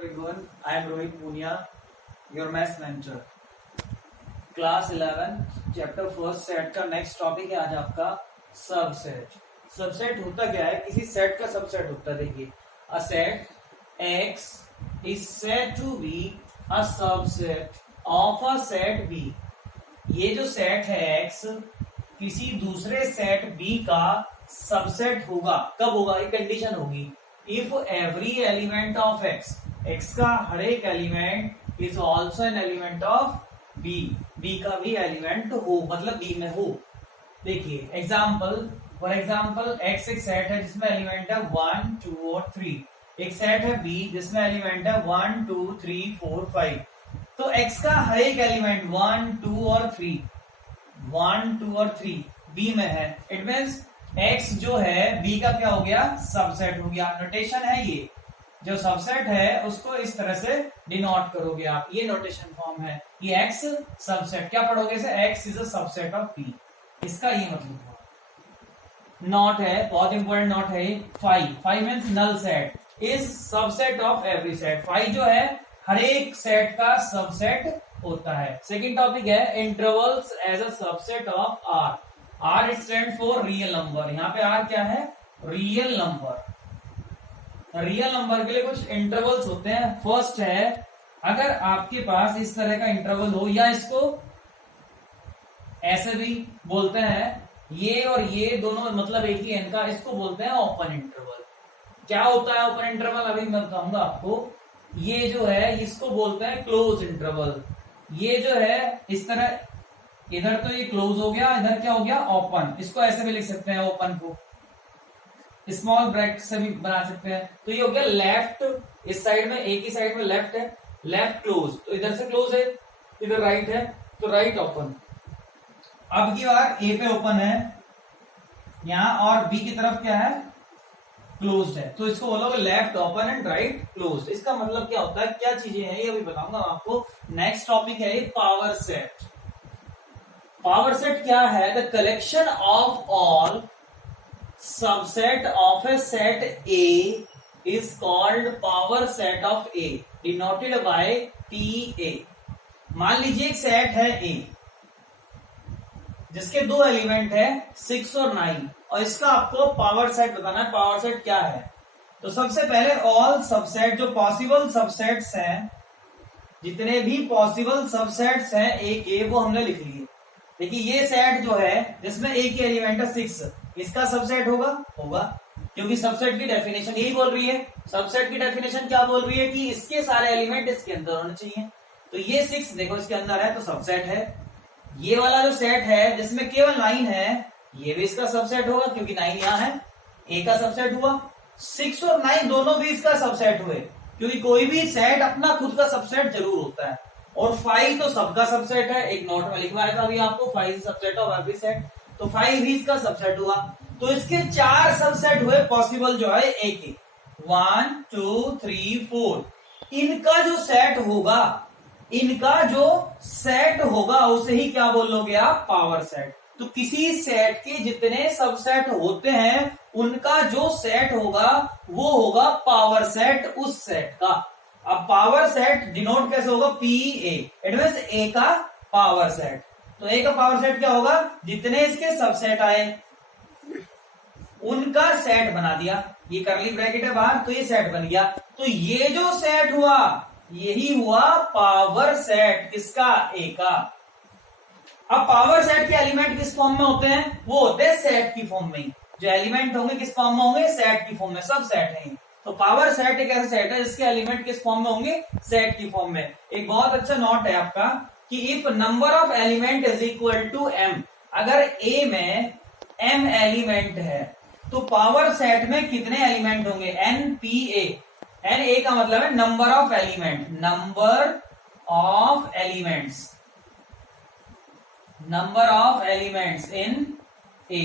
everyone, I am Rohit Punia, your maths mentor. Class 11 chapter first set का next topic है आज आपका subset. Subset होता क्या है? किसी सेट का सबसेट होता है। देखिए, a set X is said to be a subset of a set B। ये जो सेट है X किसी दूसरे सेट B का सबसेट होगा। कब होगा? एक कंडीशन होगी, if every element of X का हर एक element is also an element of B का भी एलिमेंट हो, मतलब B में हो। देखिए एग्जाम्पल, फॉर एग्जाम्पल X एक सेट है जिसमें एलिमेंट है 1, 2 और 3। एक सेट है B जिसमें एलिमेंट है 1, 2, 3, 4, 5। तो X का हर एक एलिमेंट 1, 2 और 3 B में है। इट मीन्स X जो है B का क्या हो गया? सबसेट हो गया। नोटेशन है ये, जो सबसेट है उसको इस तरह से डिनोट करोगे आप, ये नोटेशन फॉर्म है। ये X सबसेट, क्या पढ़ोगे इसे? X is a subset of B, इसका ये मतलब हुआ। नॉट है, बहुत इंपॉर्टेंट नॉट है। Five means null set is subset of every set. Five जो है हर एक सेट का सबसेट होता है। सेकेंड टॉपिक है intervals as a subset of R। R stand for real number. यहाँ पे R क्या है? Real number. रियल नंबर के लिए कुछ इंटरवल्स होते हैं। फर्स्ट है, अगर आपके पास इस तरह का इंटरवल हो, या इसको ऐसे भी बोलते हैं, ये और ये दोनों मतलब एक ही इनका, इसको बोलते हैं ओपन इंटरवल। क्या होता है ओपन इंटरवल? अभी मैं बताऊंगा आपको। ये जो है इसको बोलते हैं क्लोज इंटरवल। ये जो है इस तरह, इधर तो ये क्लोज हो गया, इधर क्या हो गया? ओपन। इसको ऐसे भी लिख सकते हैं, ओपन को स्मॉल ब्रैकेट से भी बना सकते हैं। तो ये हो गया लेफ्ट, इस साइड में, एक ही साइड में लेफ्ट है, लेफ्ट क्लोज, तो इधर से क्लोज है, इधर राइट है, तो राइट ओपन। अब की बार ए पे ओपन है यहां, और बी की तरफ क्या है? क्लोज्ड है, तो इसको बोलोगे left open and right closed. इसका मतलब क्या होता है, क्या चीजें हैं ये अभी बताऊंगा आपको। नेक्स्ट टॉपिक है पावर सेट। पावर सेट क्या है? The collection of all subset of A set A is called power set of A, denoted by PA। मान लीजिए एक सेट है A जिसके दो एलिमेंट है 6 और 9, और इसका आपको पावर सेट बताना है। पावर सेट क्या है? तो सबसे पहले ऑल सबसेट, जो पॉसिबल सबसेट्स हैं, जितने भी पॉसिबल सबसेट्स हैं A के, वो हमने लिख लिए। देखिए ये सेट जो है जिसमें A की एलिमेंट है 6, इसका सबसेट होगा, क्योंकि सबसेट की डेफिनेशन यही बोल रही है। सबसेट की डेफिनेशन क्या बोल रही है? कि इसके सारे एलिमेंट इसके अंदर होने चाहिए। तो ये 6 देखो इसके अंदर है, तो सबसेट है। ये वाला जो सेट है जिसमें केवल 9 है, ये भी इसका सबसेट होगा, क्योंकि 9 यहां है। A का सबसेट हुआ, 6 और 9 दोनों भी इसका सबसेट हुए, क्योंकि कोई भी सेट अपना खुद का सबसेट जरूर होता है। और 5 तो सबका सबसेट है, एक नोट में लिखवाया था अभी आपको, 5 सबसेट ऑफ एवरी सेट, तो 5 ही इसका सबसेट हुआ। तो इसके 4 सबसेट हुए पॉसिबल जो है A के, 1, 2, 3, 4। इनका जो सेट होगा उसे ही क्या बोलोगे आप? Power set. तो किसी सेट के जितने सबसेट होते हैं उनका जो सेट होगा वो होगा पावर सेट उस सेट का। अब पावर सेट डिनोट कैसे होगा? PA। इट मींस A का पावर सेट। तो A का पावर सेट क्या होगा? जितने इसके सबसेट आए उनका सेट बना दिया। ये करली ब्रैकेट है बाहर, तो ये सेट बन गया। तो ये जो सेट हुआ यही हुआ पावर सेट, किसका? A का। अब पावर सेट के एलिमेंट किस फॉर्म में होते हैं? वो होते हैं सेट की फॉर्म में। जो एलिमेंट होंगे किस फॉर्म में होंगे? सेट की फॉर्म में। सब सेट है। तो पावर सेट एक ऐसा सेट है जिसके एलिमेंट किस फॉर्म में होंगे? सेट की फॉर्म में। एक बहुत अच्छा नोट है आपका कि if number of element is equal to m, अगर A में m एलिमेंट है तो पावर सेट में कितने एलिमेंट होंगे? NPA। NA का मतलब है number of element, number of elements in A।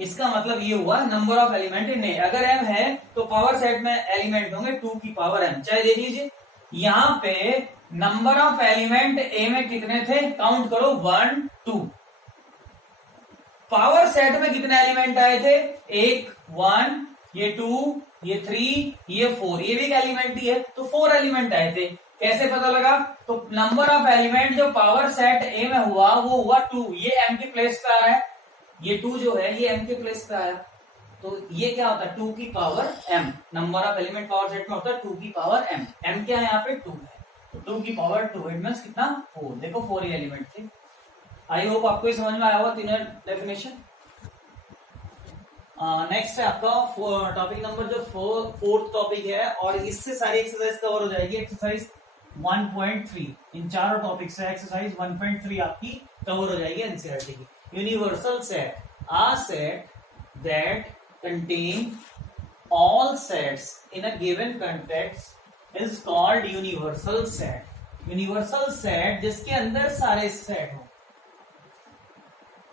इसका मतलब ये हुआ number of element in A। अगर m है तो पावर सेट में एलिमेंट होंगे 2 की पावर m। चाहे देख लीजिए यहां पे नंबर ऑफ एलिमेंट A में कितने थे? काउंट करो, 1, 2। पावर सेट में कितने एलिमेंट आए थे? 1, 1, ये 2, ये 3, ये 4, ये भी एक एलिमेंट ही है, तो 4 एलिमेंट आए थे। कैसे पता लगा? तो नंबर ऑफ एलिमेंट जो पावर सेट ए में हुआ वो हुआ 2, ये एम के प्लेस पे आ रहा है, ये 2 जो है ये एम के प्लेस पे आया, तो ये क्या होता है 2 की power m। Number of element power set में होता है 2 की पावर m। m क्या है यहाँ पे 2 है, तो 2 की पावर 2 इट मींस कितना 4। देखो 4 ही एलिमेंट थे। आई होप आपको समझ में आया होगा तीनों डेफिनेशन। नेक्स्ट है आपका टॉपिक नंबर जो फोर्थ टॉपिक है, और इससे सारी एक्सरसाइज कवर हो जाएगी। एक्सरसाइज 1.3 इन चारों टॉपिक से एक्सरसाइज 1.3 आपकी कवर हो जाएगी एनसीईआरटी की। Universal set, a set that contain all sets in a given context is called universal set. Universal set जिसके अंदर सारे सेट हो,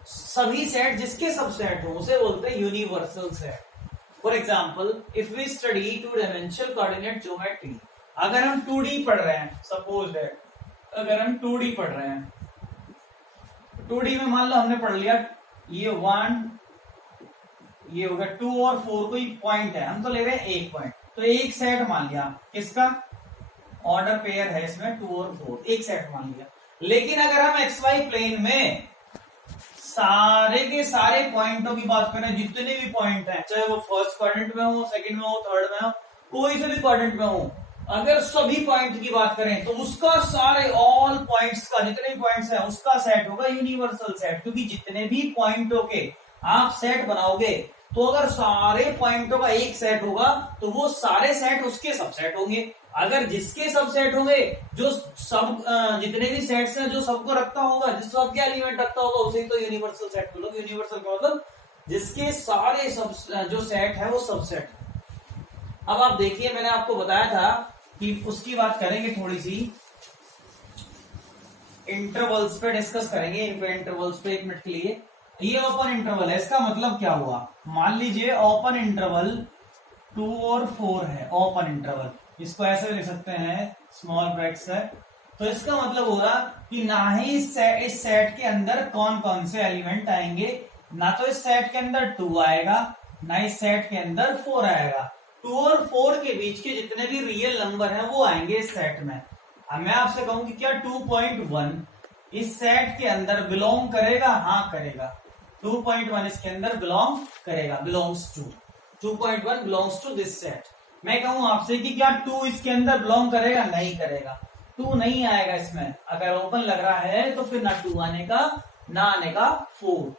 सभी सेट जिसके सबसेट हो उसे बोलते हैं universal set. For example if we study 2 dimensional coordinate geometry, अगर हम 2D पढ़ रहे हैं, सपोज दैट अगर हम 2D पढ़ रहे हैं, 2D में मान लो हमने पढ़ लिया ये 1, ये होगा 2 और 4 कोई पॉइंट है, हम तो ले रहे हैं एक पॉइंट, तो एक सेट मान लिया, किसका ऑर्डर पेयर है इसमें 2 और 4, एक सेट मान लिया। लेकिन अगर हम XY प्लेन में सारे के सारे पॉइंटों की बात करें, जितने भी पॉइंट हैं, चाहे वो फर्स्ट क्वाड्रेंट में हो, सेकंड में हो, थर्ड में हो, कोई से भी क्वाड्रेंट में हो, अगर सभी पॉइंट की बात करें तो उसका सारे ऑल पॉइंट्स का जितने भी पॉइंट्स हैं उसका सेट होगा यूनिवर्सल सेट। क्योंकि जितने भी पॉइंटों के आप सेट बनाओगे तो अगर सारे पॉइंटों का एक सेट होगा तो वो सारे सेट उसके सबसेट होंगे। अगर जिसके सबसेट होंगे, जो सब जितने भी सेट्स हैं जो सबको रखता होगा, जिस सबके एलिमेंट रखता होगा उसे तो यूनिवर्सल सेट बोलोगे। यूनिवर्सल का मतलब जिसके सारे सब जो सेट है वो सबसेट। अब आप देखिए मैंने आपको बताया था कि उसकी बात करेंगे, थोड़ी सी इंटरवल्स पे डिस्कस करेंगे। इनको इंटरवल्स पे 1 मिनट के लिए, ये ओपन इंटरवल है, इसका मतलब क्या हुआ, मान लीजिए ओपन इंटरवल 2 और 4 है, ओपन इंटरवल, इसको ऐसे लिख सकते हैं स्मॉल ब्रैकेट्स है, तो इसका मतलब होगा कि ना ही इस सेट के अंदर कौन कौन से एलिमेंट आएंगे, ना तो इस सेट के अंदर 2 आएगा, ना इस सेट के अंदर 4 आएगा। 2 और 4 के बीच के जितने भी रियल नंबर हैं वो आएंगे इस सेट में। अब मैं आपसे कहूं कि क्या 2.1 इस सेट के अंदर बिलोंग करेगा? हाँ करेगा। 2.1 इसके अंदर बिलोंग करेगा, belongs to 2.1 belongs to this set. मैं कहूं आपसे कि क्या 2 इसके अंदर बिलोंग करेगा? नहीं करेगा, 2 नहीं आएगा इसमें। अगर ओपन लग रहा है तो फिर ना 2 आने का ना आने का 4,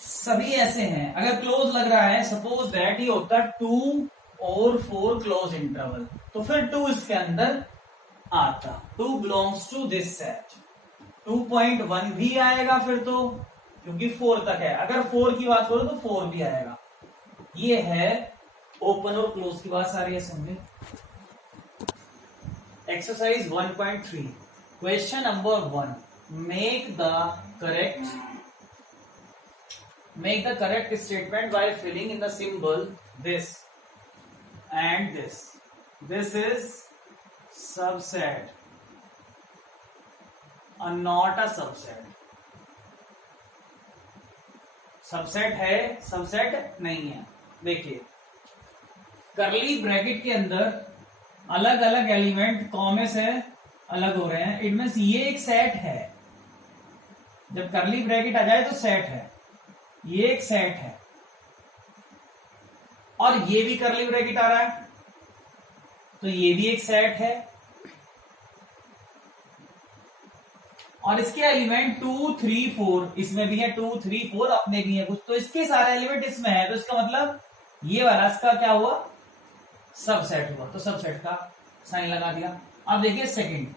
सभी ऐसे हैं। अगर क्लोज लग रहा है, सपोज दैट ये होता 2 और 4 क्लोज इंटरवल, तो फिर 2 इसके अंदर आता, 2 बिलोंग्स टू दिस सेट। 2.1 भी आएगा फिर तो, क्योंकि 4 तक है। अगर 4 की बात करो तो 4 भी आएगा। ये है ओपन और क्लोज की बात, सारी है समझे। Exercise 1.3 question number 1, make the correct statement by filling in the symbol this and this. This is subset और नॉट अ सबसेट। सबसेट है, सबसेट नहीं है। देखिए करली ब्रैकेट के अंदर अलग अलग एलिमेंट कॉमे से अलग हो रहे हैं, इट मींस ये एक सेट है। जब करली ब्रैकेट आ जाए तो सेट है, ये एक सेट है, और ये भी करली ब्रैकेट आ रहा है तो ये भी एक सेट है, और इसके एलिमेंट 2, 3, 4 इसमें भी है, 2, 3, 4 अपने भी है कुछ, तो इसके सारे एलिमेंट इसमें है, तो इसका मतलब ये वाला इसका क्या हुआ, सबसेट हुआ। तो सबसेट का साइन लगा दिया। अब देखिए second,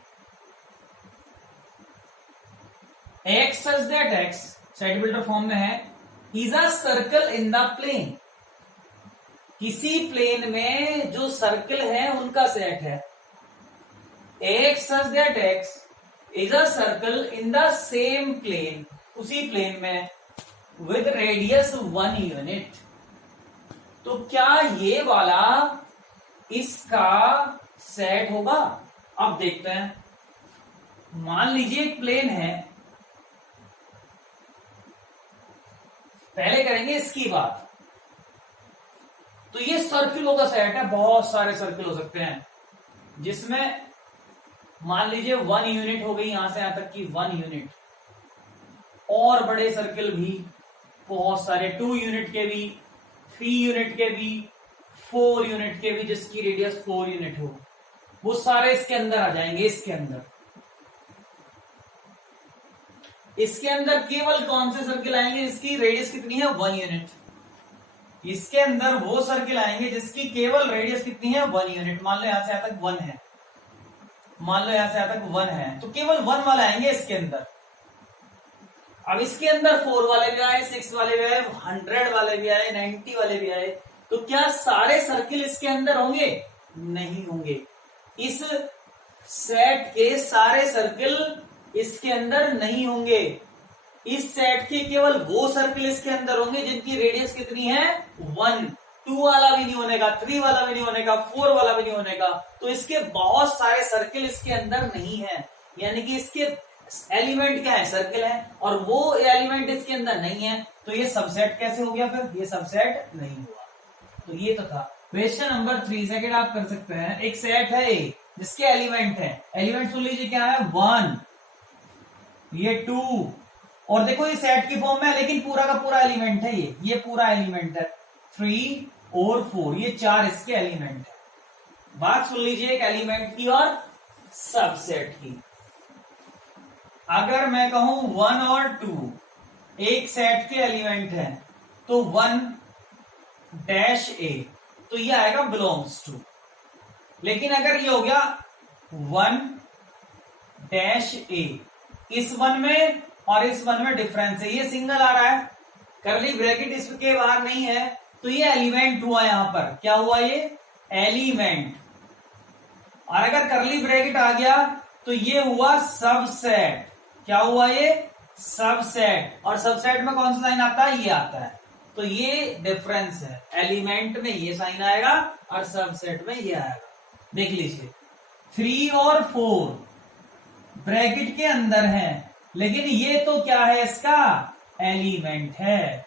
X such that X set builder form में है, is a circle in the plane. किसी प्लेन में जो सर्कल है उनका सेट है। X such that X is a circle in the same plane, उसी प्लेन में, विद रेडियस 1 यूनिट। तो क्या ये वाला इसका सेट होगा? अब देखते हैं। मान लीजिए एक प्लेन है, पहले करेंगे इसकी बात। तो ये सर्किलों का सेट है, बहुत सारे सर्किल हो सकते हैं, जिसमें मान लीजिए 1 यूनिट हो गई, यहां से यहां तक की 1 यूनिट, और बड़े सर्किल भी बहुत सारे, 2 यूनिट के भी, 3 यूनिट के भी, 4 यूनिट के भी, जिसकी रेडियस 4 यूनिट हो, वो सारे इसके अंदर आ जाएंगे। इसके अंदर केवल कौन से सर्किल आएंगे जिसकी रेडियस कितनी है, 1 यूनिट। इसके अंदर वो सर्किल आएंगे जिसकी केवल रेडियस कितनी है, 1 यूनिट। मान लो यहां से यहां तक 1 है, मान लो यहां से यहां तक 1 है, तो केवल 1 वाले आएंगे इसके अंदर। अब इसके अंदर 4 वाले भी आए, 6 वाले भी आए, 100 वाले भी आए, 90 वाले भी आए, तो क्या सारे सर्किल इसके अंदर होंगे? नहीं होंगे। इस सेट के सारे सर्किल इसके अंदर नहीं होंगे। इस सेट के केवल वो सर्किल इसके अंदर होंगे जिनकी रेडियस कितनी है, 1। 2 वाला भी नहीं होने का, 3 वाला भी नहीं होने का, 4 वाला भी नहीं होने का। तो इसके बहुत सारे सर्किल इसके अंदर नहीं है, यानी कि इसके एलिमेंट क्या है, सर्किल है, और वो एलिमेंट इसके अंदर नहीं है। तो ये सबसेट कैसे हो गया? फिर ये सबसेट नहीं हुआ। तो ये तो था। क्वेश्चन नंबर 3 सेकंड आप कर सकते हैं। एक सेट है ए जिसके एलिमेंट है, एलिमेंट सुन लीजिए क्या है, 1, ये 2, और देखो ये सेट की फॉर्म में है, लेकिन पूरा का पूरा एलिमेंट है, ये पूरा एलिमेंट है। 3 और 4, ये 4 इसके एलिमेंट है। बात सुन लीजिए एक एलिमेंट की और सबसेट की। अगर मैं कहूं 1 और 2 एक सेट के एलिमेंट है, तो 1 डैश ए, तो ये आएगा बिलोंग्स टू। लेकिन अगर ये हो गया 1 डैश ए, इस 1 में और इस 1 में डिफरेंस है, ये सिंगल आ रहा है, करली ब्रैकेट इसके बाहर नहीं है, तो ये एलिमेंट हुआ। यहां पर क्या हुआ, ये एलिमेंट। और अगर करली ब्रैकेट आ गया तो ये हुआ सबसेट। क्या हुआ, ये सबसेट। और सबसेट में कौन सा साइन आता है, ये आता है। तो ये डिफरेंस है, एलिमेंट में ये साइन आएगा और सबसेट में ये आएगा। देख लीजिए 3 और 4 ब्रैकेट के अंदर है, लेकिन ये तो क्या है, इसका एलिमेंट है।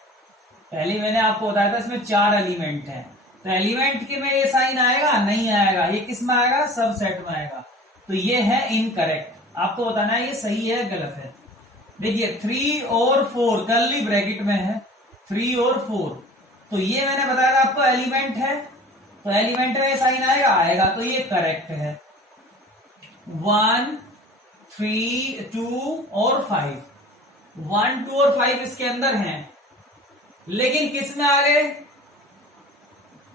पहले मैंने आपको बताया था इसमें 4 एलिमेंट है, तो एलिमेंट के में ये साइन आएगा, नहीं आएगा। ये किस में आएगा, सबसेट में आएगा। तो ये है इनकरेक्ट। आपको बताना है ये सही है गलत है। देखिए 3 और 4 कर्ली ब्रैकेट में है, 3 और 4, तो ये मैंने बताया था आपको एलिमेंट है, तो एलिमेंट में साइन आएगा, तो ये करेक्ट है। 1, 3, 2 और 5, 1, 2 और 5 इसके अंदर हैं, लेकिन किस में आ गए,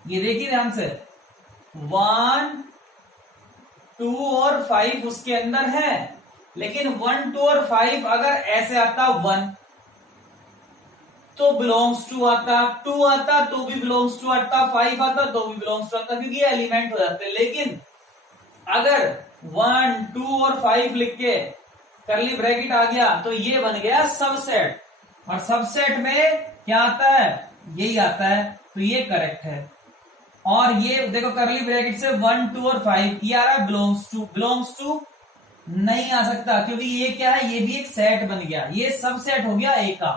ये देखिए ध्यान से, 1, 2 और 5 उसके अंदर है, लेकिन 1, 2 और 5 अगर ऐसे आता 1 तो बिलोंग्स टू आता, 2 आता तो भी बिलोंग्स टू आता, 5 आता तो भी बिलोंग्स टू आता, क्योंकि ये एलिमेंट हो जाते हैं। लेकिन अगर 1, 2 और 5 लिख के करली ब्रैकेट आ गया तो ये बन गया सबसेट, और सबसेट में क्या आता है, यही आता है, तो ये करेक्ट है। और ये देखो करली ब्रैकेट से 1, 2 और 5 ये आ रहा है बिलोंग्स टू नहीं आ सकता, क्योंकि ये क्या है, ये भी एक सेट बन गया, ये सबसेट हो गया ए का,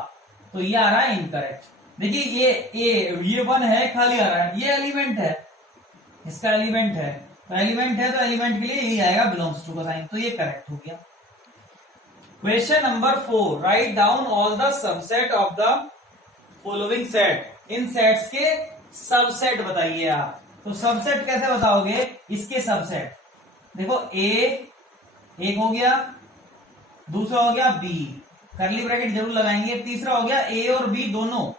तो ये आ रहा है इनकरेक्ट। देखिए ये 1 है, खाली आ रहा है, ये एलिमेंट है, इसका एलिमेंट है, तो एलिमेंट है, तो एलिमेंट के लिए यही आएगा बिलोंग्स टू का साइन, तो ये करेक्ट हो गया। Question number 4, write down all the subset of the following set. In sets के सबसेट बताइए आप। तो सबसेट कैसे बताओगे, इसके सबसेट देखो, ए एक हो गया, दूसरा हो गया बी, करली ब्रैकेट जरूर लगाएंगे, तीसरा हो गया ए और बी दोनों,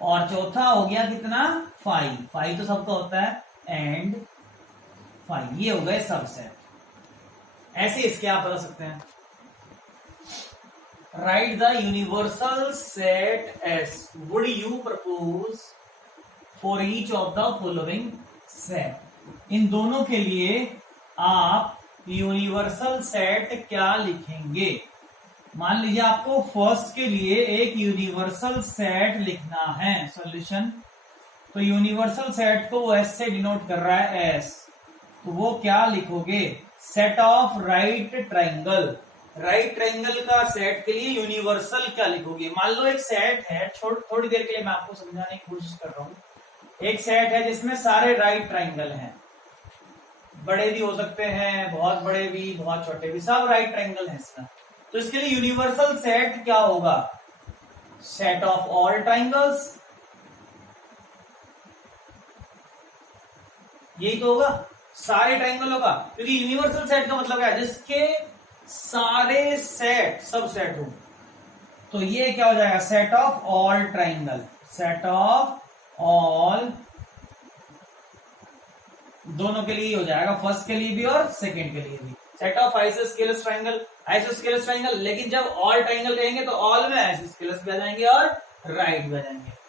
और चौथा हो गया कितना, 5 तो सबका होता है, एंड 5, ये हो गए सबसेट। ऐसे इसके आप बता सकते हैं। Write the universal set as would you propose for each of the following set. इन दोनों के लिए आप यूनिवर्सल सेट क्या लिखेंगे। मान लीजिए आपको फर्स्ट के लिए एक यूनिवर्सल सेट लिखना है सॉल्यूशन, तो यूनिवर्सल सेट को वो एस से डिनोट कर रहा है, एस, तो वो क्या लिखोगे, set of right triangle. Right triangle का सेट के लिए यूनिवर्सल क्या लिखोगे। मान लो एक सेट है, थोड़ी देर के लिए मैं आपको समझाने की कोशिश कर रहा हूं। एक सेट है जिसमें सारे राइट ट्राइंगल हैं, बड़े भी हो सकते हैं, बहुत बड़े भी, बहुत छोटे भी, सब राइट ट्राइंगल है इसका। तो इसके लिए यूनिवर्सल सेट क्या होगा? सेट ऑफ ऑल ट्राइंगल्स, यही तो होगा, सारे ट्राइंगलों का, क्योंकि यूनिवर्सल सेट का मतलब क्या है? जिसके सारे सेट, सब सेट हो। तो ये क्या हो जाएगा? Set of all triangle, set of all, दोनों के लिए हो जाएगा, फर्स्ट के लिए भी और सेकंड के लिए भी। Set of isosceles triangle, isosceles triangle, लेकिन जब ऑल ट्राइंगल कहेंगे तो ऑल में आइसोस्केलस भी आ जाएंगे और राइट भी आ जाएंगे।